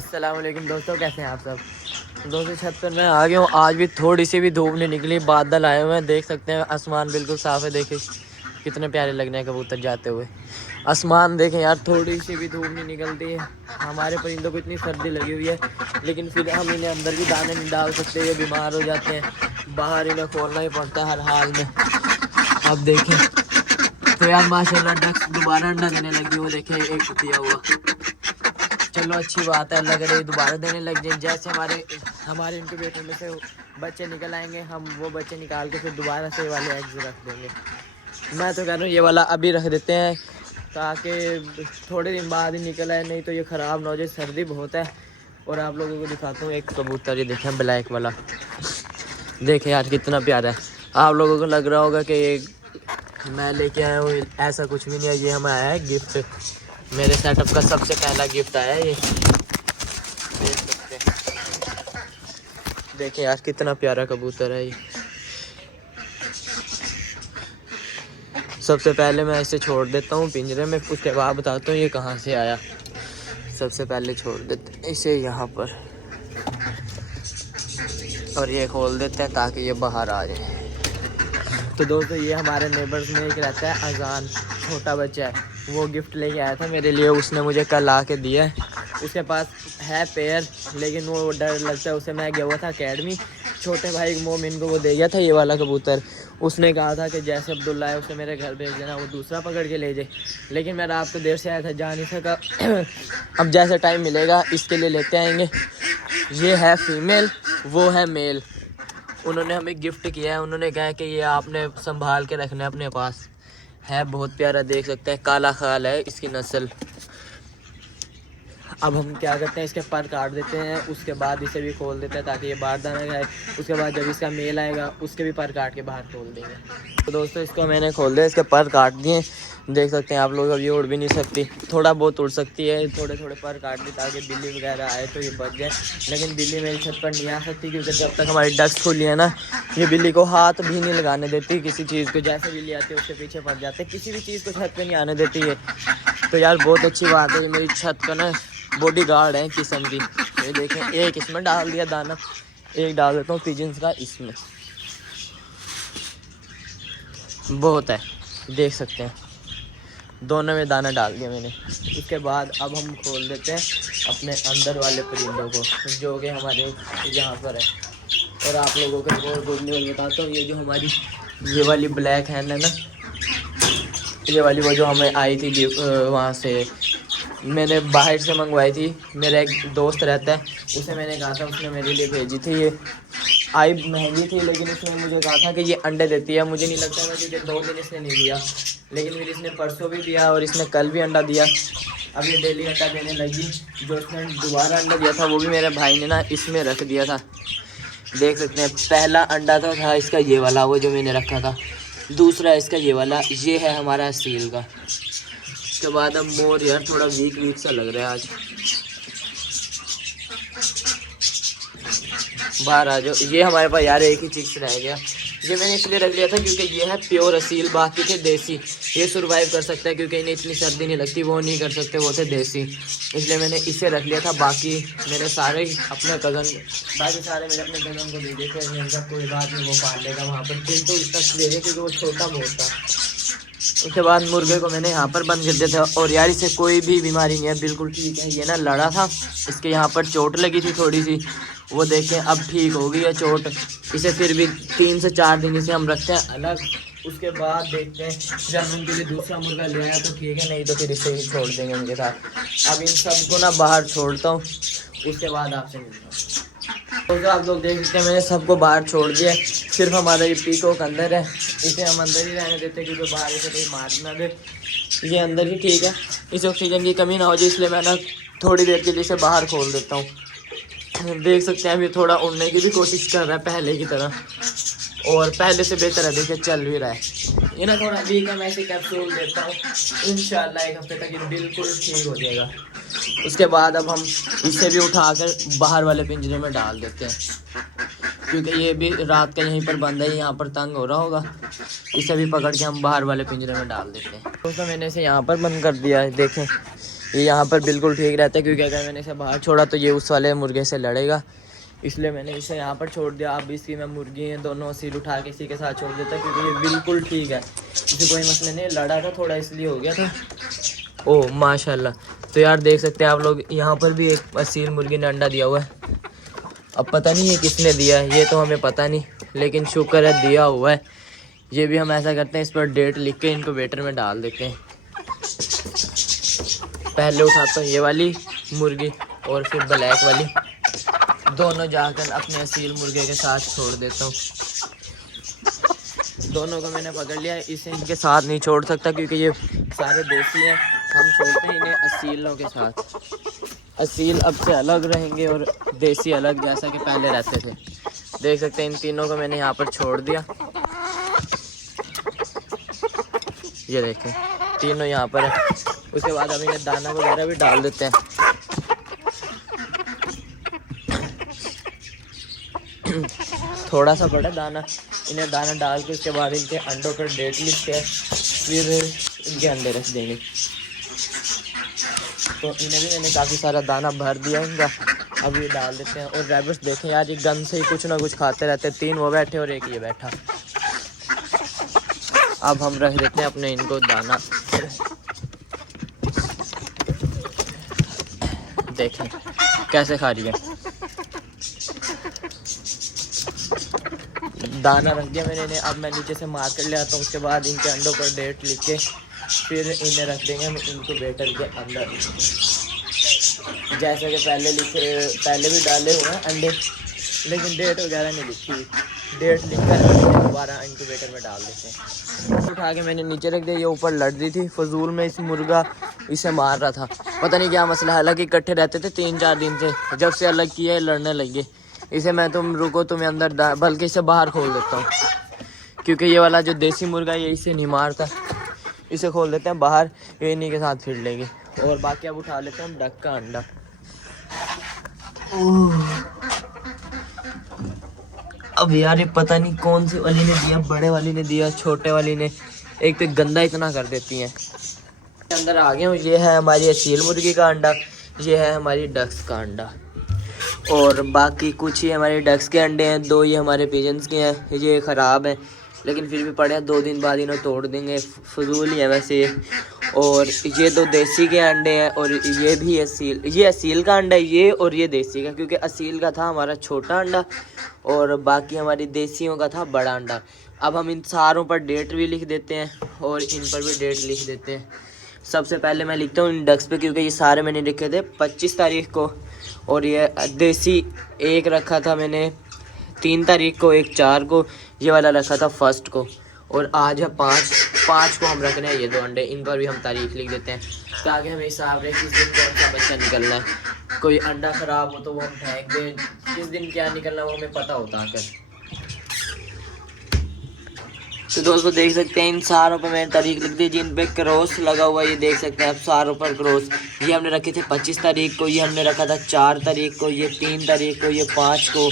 अस्सलाम वालेकुम दोस्तों, कैसे हैं आप सब। दोस्तों छत पर मैं आ गया हूँ। आज भी थोड़ी सी भी धूप नहीं निकली, बादल आए हुए हैं, देख सकते हैं आसमान बिल्कुल साफ़ है। देखे कितने प्यारे लग रहे हैं कबूतर जाते हुए। आसमान देखें यार, थोड़ी सी भी धूप नहीं निकलती है। हमारे परिंदों को इतनी सर्दी लगी हुई है, लेकिन फिर हम इन्हें अंदर भी दाने नहीं डाल सकते, ये बीमार हो जाते हैं। बाहर इन्हें खोलना ही पड़ता है हर हाल में। अब देखें तो यार माशाल्लाह डक्स दोबारा अंडा देने लगी, वो देखें एक दिया हुआ। चलो अच्छी बात है, अल्लाह करे दोबारा देने लग जाए। जैसे हमारे इंक्यूबेटर में से बच्चे निकल आएंगे, हम वो बच्चे निकाल के फिर दोबारा से वाले एग्स रख देंगे। मैं तो कह रहा हूँ ये वाला अभी रख देते हैं, ताकि थोड़े दिन बाद ही निकल आए, नहीं तो ये ख़राब ना हो जाए। सर्दी बहुत है। और आप लोगों को दिखाता हूँ एक कबूतर, ये देखें ब्लैक वाला, देखें यार कितना प्यारा है। आप लोगों को लग रहा होगा कि ये मैं लेके आया हूँ, ऐसा कुछ भी नहीं है। ये हमें आया है गिफ्ट, मेरे सेटअप का सबसे पहला गिफ्ट आया है ये, देख सकते हैं। देखें यार कितना प्यारा कबूतर है ये। सबसे पहले मैं इसे छोड़ देता हूँ पिंजरे में, उसके बाद बताता हूँ ये कहाँ से आया। सबसे पहले छोड़ देते हैं इसे यहाँ पर, और ये खोल देते हैं ताकि ये बाहर आ जाए। तो दोस्तों ये हमारे नेबर्स में एक रहता है अजान, छोटा बच्चा है, वो गिफ्ट लेके आया था मेरे लिए। उसने मुझे कल आके दिया है। उसके पास है पेयर, लेकिन वो डर लगता है उसे। मैं गया हुआ था अकेडमी, छोटे भाई मोमिन को वो दे गया था ये वाला कबूतर। उसने कहा था कि जैसे अब्दुल्ला है उसे मेरे घर भेज देना, वो दूसरा पकड़ के ले जाए। लेकिन मैं रात को देर से आया था, जा नहीं सका। अब जैसे टाइम मिलेगा इसके लिए लेते आएंगे। ये है फीमेल, वो है मेल। उन्होंने हमें गिफ्ट किया है। उन्होंने कहा कि ये आपने संभाल के रखना है अपने पास। है बहुत प्यारा, देख सकते हैं, काला खाल है इसकी नस्ल। अब हम क्या करते हैं, इसके पर काट देते हैं, उसके बाद इसे भी खोल देते हैं ताकि ये बाहर दाना खाए। उसके बाद जब इसका मेल आएगा उसके भी पर काट के बाहर खोल देंगे। तो दोस्तों इसको मैंने खोल दिया, इसके पर काट दिए, देख सकते हैं आप लोग। अब ये उड़ भी नहीं सकती, थोड़ा बहुत उड़ सकती है। थोड़े थोड़े पर काट दी ताकि बिल्ली वगैरह आए तो ये बच जाए। लेकिन बिल्ली मेरी छत पर नहीं आ सकती, क्योंकि जब तक हमारी डक्स खुली है ना, ये बिल्ली को हाथ भी नहीं लगाने देती किसी चीज़ को। जैसे बिल्ली आती है उसके पीछे पड़ जाते, किसी भी चीज़ को छत पर नहीं आने देती है। तो यार बहुत अच्छी बात है, मेरी छत का ना बॉडी गार्ड है किस्म की। ये देखें, एक इसमें डाल दिया दाना, एक डाल देता हूँ पिजन्स का इसमें, बहुत है, देख सकते हैं। दोनों में दाना डाल दिया मैंने। इसके बाद अब हम खोल देते हैं अपने अंदर वाले परिंदों को, जो कि हमारे यहाँ पर है। और आप लोगों को और गुड न्यूज़ बताता हूँ, ये जो हमारी ये वाली ब्लैक हैंड है ना, ये वाली वो जो हमें आई थी वहाँ से, मैंने बाहर से मंगवाई थी। मेरा एक दोस्त रहता है, उसे मैंने कहा था, उसने मेरे लिए भेजी थी। ये आई महंगी थी, लेकिन उसने मुझे कहा था कि ये अंडे देती है। मुझे नहीं लगता था, क्योंकि 2 दिन इसने नहीं दिया, लेकिन फिर इसने परसों भी दिया और इसने कल भी अंडा दिया। अब ये डेली अंडा देने लगी। जो उसने दोबारा अंडा दिया था वो भी मेरे भाई ने ना इसमें रख दिया था, देख सकते हैं। पहला अंडा तो था इसका ये वाला, वो जो मैंने रखा था। दूसरा इसका ये वाला, ये है हमारा सील का। उसके बाद अब मोर यार थोड़ा वीक सा लग रहा है आज, बाहर आ जाओ। ये हमारे पास यार एक ही चिक्स रह गया। ये मैंने इसलिए रख लिया था क्योंकि ये है प्योर असील, बाकी थे देसी। ये सर्वाइव कर सकता है क्योंकि इन्हें इतनी सर्दी नहीं लगती, वो नहीं कर सकते, वो थे देसी, इसलिए मैंने इसे रख लिया था। बाकी मेरे सारे अपने कज़न, बाकी सारे मेरे अपने कज़न को दे दिए थे। मैंने कहा कोई बात नहीं, वो पाल लेगा वहाँ पर। किंतु इसका दे दिया क्योंकि वो छोटा बहुत था। उसके बाद मुर्गे को मैंने यहाँ पर बंद कर दिया था। और यार इसे कोई भी बीमारी नहीं है, बिल्कुल ठीक है। ये ना लड़ा था, इसके यहाँ पर चोट लगी थी थोड़ी सी, वो देखें अब ठीक हो गई है चोट। इसे फिर भी 3 से 4 दिन इसे हम रखते हैं अलग। उसके बाद देखते हैं, जब हम उनके लिए दूसरा मुर्गा ले आया तो ठीक है, नहीं तो फिर इसे ही छोड़ देंगे उनके साथ। अब इन सबको ना बाहर छोड़ता हूँ, उसके बाद आपसे मिलता हूँ। तो आप लोग देख सकते हैं, मैंने सबको बाहर छोड़ दिया। सिर्फ हमारा ये पीकॉक अंदर है, इसे हम अंदर ही रहने देते हैं, क्योंकि बाहर इसे कोई मार ना दे। ये अंदर ही ठीक है, इसे ऑक्सीजन की कमी ना हो जाए, इसलिए मैं ना थोड़ी देर के लिए इसे बाहर खोल देता हूँ। देख सकते हैं अभी थोड़ा उड़ने की भी कोशिश कर रहा है पहले की तरह, और पहले से बेहतर है, देखिए चल भी रहा है। ये ना थोड़ा वीक है, मैं इसे कैप्सूल देता हूँ, इंशाल्लाह 1 हफ्ते तक ये बिल्कुल ठीक हो जाएगा। उसके बाद अब हम इसे भी उठाकर बाहर वाले पिंजरे में डाल देते हैं, क्योंकि ये भी रात का यहीं पर बंद है, यहाँ पर तंग हो रहा होगा। इसे भी पकड़ के हम बाहर वाले पिंजरे में डाल देते हैं। दोस्तों मैंने इसे यहाँ पर बंद कर दिया है, देखें ये यहाँ पर बिल्कुल ठीक रहता है, क्योंकि अगर मैंने इसे बाहर छोड़ा तो ये उस वाले मुर्गे से लड़ेगा, इसलिए मैंने इसे यहाँ पर छोड़ दिया। अब इसकी मैं मुर्गी हैं दोनों असील उठा के इसी के साथ छोड़ देता, क्योंकि ये बिल्कुल ठीक है, इसे कोई मसला नहीं। लड़ा था थोड़ा इसलिए हो गया था। ओह माशाल्लाह। तो यार देख सकते हैं आप लोग, यहाँ पर भी एक असील मुर्गी ने अंडा दिया हुआ है। अब पता नहीं ये किसने दिया है, ये तो हमें पता नहीं, लेकिन शुक्र है दिया हुआ है। ये भी हम ऐसा करते हैं, इस पर डेट लिख के इनक्यूबेटर में डाल देते हैं। पहले उठाता हूँ ये वाली मुर्गी और फिर ब्लैक वाली, दोनों जाकर अपने असील मुर्गे के साथ छोड़ देता हूँ। दोनों को मैंने पकड़ लिया है, इसे इनके साथ नहीं छोड़ सकता क्योंकि ये सारे देसी हैं। हम छोड़ते हैं इन्हें असीलों के साथ। असील अब से अलग रहेंगे और देसी अलग, जैसा कि पहले रहते थे। देख सकते हैं इन तीनों को मैंने यहाँ पर छोड़ दिया। ये देखें तीनों यहाँ पर है। उसके बाद हम इन्हें दाना वगैरह भी डाल देते हैं। थोड़ा सा बड़ा दाना, इन्हें दाना डाल के उसके बाद इनके अंडों पर डेट लिख के फिर इनके अंडे रख देंगे। तो इन्हें भी मैंने काफ़ी सारा दाना भर दिया इनका, अब ये डाल देते हैं। और रैबिट्स देखें यार, ये गन से ही कुछ ना कुछ खाते रहते हैं। 3 वो बैठे और एक ये बैठा। अब हम रख देते हैं अपने इनको दाना। देखें कैसे खा रही है। दाना रख दिया मैंने इन्हें। अब मैं नीचे से मार कर ले आता हूँ। उसके बाद इनके अंडों पर डेट लिख के फिर इन्हें रख देंगे हम इनक्यूबेटर के अंदर। जैसे कि पहले भी डाले हुए हैं अंडे, लेकिन डेट वगैरह नहीं लिखी। डेट लिख कर दोबारा इनक्यूबेटर में डाल देते हैं। उठा के मैंने नीचे रख दिया। ये ऊपर लड़ रही थी फजूल में, इस मुर्गा इसे मार रहा था, पता नहीं क्या मसला है। हालांकि इकट्ठे रहते थे 3-4 दिन से, जब से अलग किया है लड़ने लगे। इसे मैं तुम रुको तुम्हें अंदर बल्कि इसे बाहर खोल देता हूँ, क्योंकि ये वाला जो देसी मुर्गा है ये इसे नहीं मारता। इसे खोल देते हैं बाहर, ये इन्हीं के साथ फिर लेंगे। और बाकी अब उठा लेते हैं हम डक का अंडा। अब यार ये पता नहीं कौन सी वाली ने दिया, बड़े वाली ने दिया, छोटे वाली ने। एक तो गंदा इतना कर देती हैं। अंदर आ गए हूँ। ये है हमारी असील मुर्गी का अंडा, ये है हमारी डक्स का अंडा, और बाकी कुछ ही हमारे डक्स के अंडे हैं। 2 ये हमारे पिजन्स के हैं। ये ख़राब हैं लेकिन फिर भी पड़े हैं, 2 दिन बाद इन्हें तोड़ देंगे, फजूल ही है वैसे। और ये 2 देसी के अंडे हैं, और ये भी असील, ये असील का अंडा है ये, और ये देसी का, क्योंकि असील का था हमारा छोटा अंडा और बाकी हमारी देसियों का था बड़ा अंडा। अब हम इन सारों पर डेट भी लिख देते हैं और इन पर भी डेट लिख देते हैं। सबसे पहले मैं लिखता हूँ इन डक्स पे, क्योंकि ये सारे मैंने लिखे थे 25 तारीख को, और ये देसी एक रखा था मैंने 3 तारीख को, एक 4 को, ये वाला रखा था 1 को, और आज है 5 को हम रख रहे हैं ये 2 अंडे। इन पर भी हम तारीख लिख देते हैं ताकि हमें हिसाब रहे किस दिन कौन सा बच्चा निकलना है। कोई अंडा ख़राब हो तो वो हम फेंक दें, किस दिन क्या निकलना वो हमें पता होता आकर। तो दोस्तों देख सकते हैं इन सारों पर मैंने तारीख लिख दी, जिन पे क्रॉस लगा हुआ ये देख सकते हैं आप सारों पर क्रॉस। ये हमने रखे थे 25 तारीख को, ये हमने रखा था 4 तारीख को, ये 3 तारीख को, ये 5 को,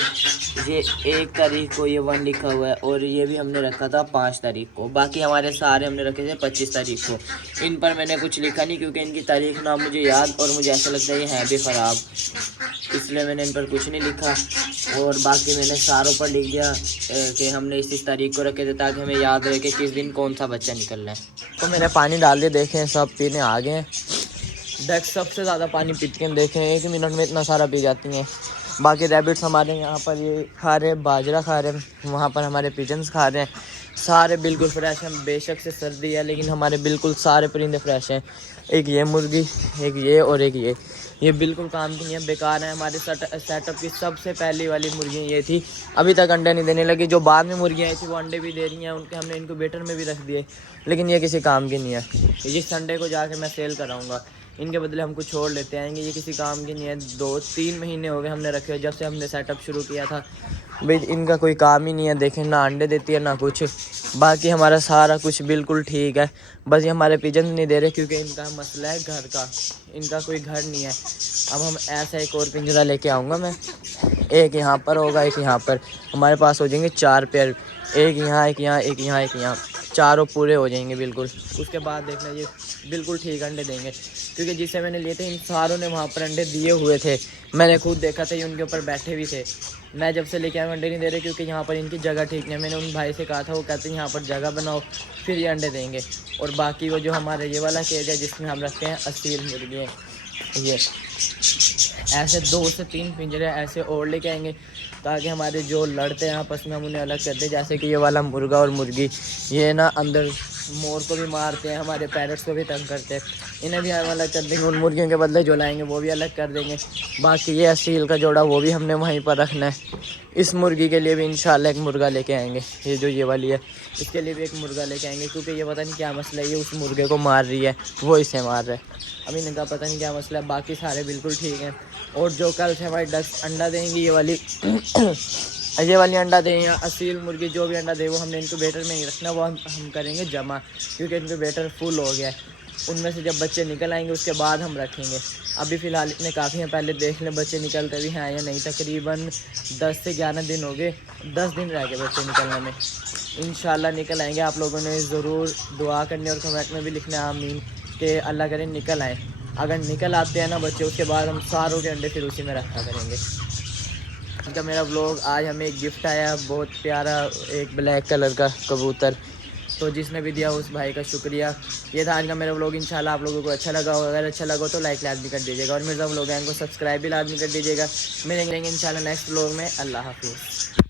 ये 1 तारीख को, ये 1 लिखा हुआ है, और ये भी हमने रखा था 5 तारीख को। बाकी हमारे सारे हमने रखे थे 25 तारीख को। इन पर मैंने कुछ लिखा नहीं क्योंकि इनकी तारीख ना मुझे याद, और मुझे ऐसा लगता है ये हैं भी ख़राब, इसलिए मैंने इन पर कुछ नहीं लिखा। और बाकी मैंने सारों पर लिख दिया कि हमने इस तारीख को रखे थे ताकि हमें याद रहे कि किस दिन कौन सा बच्चा निकलना है। तो मैंने पानी डाल दिया, देखें सब पीने आ गए हैं। डक्स सबसे ज़्यादा पानी पीती हैं, देखें 1 मिनट में इतना सारा पी जाती हैं। बाकी रैबिट्स हमारे यहाँ पर ये खा रहे हैं, बाजरा खा रहे हैं, वहाँ पर हमारे पिजन्स खा रहे हैं। सारे बिल्कुल फ्रेश हैं, बेशक से सर्दी है लेकिन हमारे बिल्कुल सारे परिंदे फ्रेश हैं। एक ये मुर्गी, एक ये, और एक ये बिल्कुल काम की नहीं है, बेकार है। हमारे सेटअप की सबसे पहली वाली मुर्गी ये थी, अभी तक अंडे नहीं देने लगी। जो बाद में मुर्गियाँ आई थी वो अंडे भी दे रही हैं, उनके हमने इनक्यूबेटर में भी रख दिए, लेकिन ये किसी काम की नहीं है। ये संडे को जाके मैं सेल कराऊँगा, इनके बदले हम कुछ छोड़ लेते आएंगे। ये किसी काम की नहीं है। 2-3 महीने हो गए हमने रखे हुए, जब से हमने सेटअप शुरू किया था। भाई इनका कोई काम ही नहीं है, देखें ना अंडे देती है ना कुछ। बाकी हमारा सारा कुछ बिल्कुल ठीक है, बस ये हमारे पिजन नहीं दे रहे क्योंकि इनका मसला है घर का, इनका कोई घर नहीं है। अब हम ऐसा एक और पिंजरा लेके आऊँगा मैं, एक यहाँ पर होगा, एक यहाँ पर, हमारे पास हो जाएंगे 4 पेयर, एक यहाँ, एक यहाँ, एक यहाँ, एक यहाँ, चारों पूरे हो जाएंगे बिल्कुल, उसके बाद देखना ये बिल्कुल ठीक अंडे देंगे। क्योंकि जिससे मैंने लिए थे इन सारों ने वहाँ पर अंडे दिए हुए थे, मैंने खुद देखा था, ये उनके ऊपर बैठे भी थे। मैं जब से लेके आया अंडे नहीं दे रहे क्योंकि यहाँ पर इनकी जगह ठीक नहीं है। मैंने उन भाई से कहा था, वो कहते हैं यहाँ पर जगह बनाओ फिर ये अंडे देंगे। और बाकी वो जो हमारे ये वाला केज है जिसमें हम रखते हैं असील मुर्गियाँ, ये ऐसे 2 से 3 पिंजरे ऐसे और लेके आएंगे ताकि हमारे जो लड़ते हैं आपस में हम उन्हें अलग कर दें। जैसे कि ये वाला मुर्गा और मुर्गी ये ना अंदर मोर को भी मारते हैं, हमारे पैरट्स को भी तंग करते हैं, इन्हें भी हम अलग कर देंगे। उन मुर्गियों के बदले जो लाएंगे वो भी अलग कर देंगे। बाकी ये असील का जोड़ा वो भी हमने वहीं पर रखना है। इस मुर्गी के लिए भी इंशाल्लाह एक मुर्गा लेके आएंगे, ये जो ये वाली है इसके लिए भी एक मुर्गा लेके आएंगे। क्योंकि ये पता नहीं क्या मसला है, ये उस मुर्गे को मार रही है, वो इसे मार रहा है। अभी इनका पता नहीं क्या मसला है, बाकी सारे बिल्कुल ठीक हैं। और जो कल से हमारी डक्स अंडा देंगी ये वाली अंडा दें या असील मुर्गी जो भी अंडा दे वो हमने इनक्यूबेटर में नहीं रखना, वो हम करेंगे जमा, क्योंकि इनक्यूबेटर फुल हो गया है। उनमें से जब बच्चे निकल आएंगे उसके बाद हम रखेंगे। अभी फ़िलहाल इतने काफ़ी हैं, पहले देख लें बच्चे निकलते भी हैं या नहीं। तकरीबन 10 से 11 दिन हो गए, 10 दिन रह गए बच्चे निकलने में। इंशाल्लाह निकल आएंगे। आप लोगों ने ज़रूर दुआ करनी और कमेंट में भी लिखना आमीन कि अल्लाह करे निकल आए। अगर निकल आते हैं ना बच्चे, उसके बाद हम सारों के अंडे फिर उसी में रखा करेंगे। इनका मेरा व्लॉग आज हमें एक गिफ्ट आया, बहुत प्यारा एक ब्लैक कलर का कबूतर, तो जिसने भी दिया उस भाई का शुक्रिया। ये था आज का मेरा व्लॉग। इंशाल्लाह आप लोगों को अच्छा लगा हो, अगर अच्छा लगा तो लाइक लाजमी कर दीजिएगा और मिर्ज़ा व्लॉग को सब्सक्राइब भी लाजमी कर दीजिएगा। मिलेंगे इंशाल्लाह नेक्स्ट व्लॉग में। अल्लाह हाफिज़।